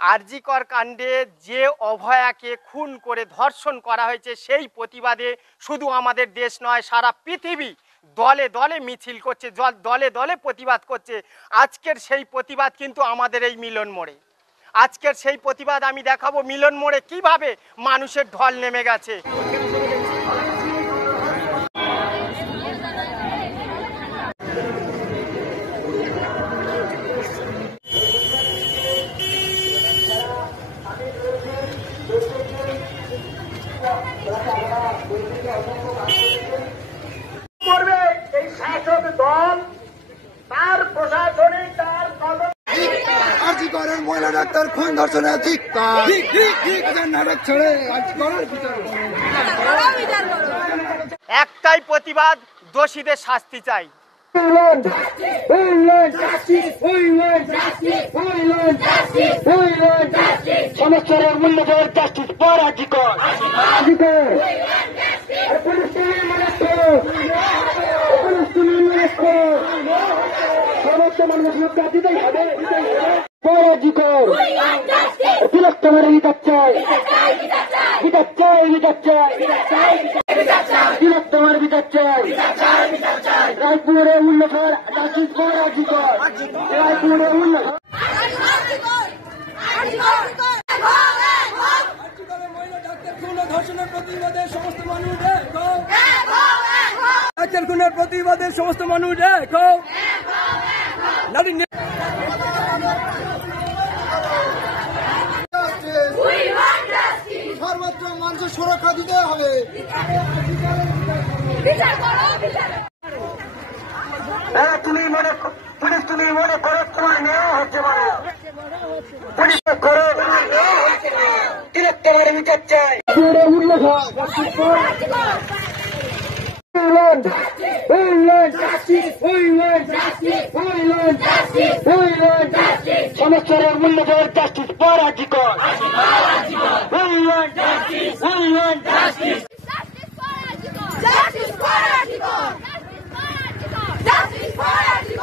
আরজি কর কাণ্ডে যে অভয়াকে খুন করে ধর্ষণ করা হয়েছে সেই প্রতিবাদে শুধু আমাদের দেশ নয় সারা পৃথিবী দলে দলে মিছিল করছে, দলে দলে প্রতিবাদ করছে। আজকের সেই প্রতিবাদ কিন্তু আমাদের এই মিলন মোড়ে। আজকের সেই প্রতিবাদ আমি দেখাবো মিলন মোড়ে কিভাবে মানুষের ঢল নেমে গেছে। করবে এই শাসক দল, তার প্রশাসনিক তার আরজি করের মহিলা ডাক্তার খুন ধর্ষণের ধিক্কার, নাটক ছেড়ে আরজি করের বিচার। একটাই প্রতিবাদ, দোষীদের শাস্তি চাই। সমস্যার মূল্য দেওয়ার জাস্টিস ফর আরজি কর। সমস্ত মানুষ মুক্তি দিতেই হবে। তিলোত্তমার বিচার চাই, বিচার চাই, বিচার চাই, তিলোত্তমার বিচার চাই। রায়পুরে উল্লেখর জাস্টিস ফর আরজি কর, রায়পুরে উল্লেখ ধর্ষণের প্রতিবাদে সমস্ত মানুষ ডাক্তার খুনের প্রতিবাদে সমস্ত মানুষ দেখো। সর্বত্র মানুষের সুরক্ষা দিতে হবে। তুমি মনে পুলিশ, তুমি মনে করো তোমার নেওয়া হচ্ছে, মানে পুলিশ করো তিলোত্তমার বিচার চাই। সমস্যার মূল্য দেওয়ার জাস্টিস ফর আরজি কর। Justice for Arji Kor! Justice for Arji Kor! Justice for Arji Kor!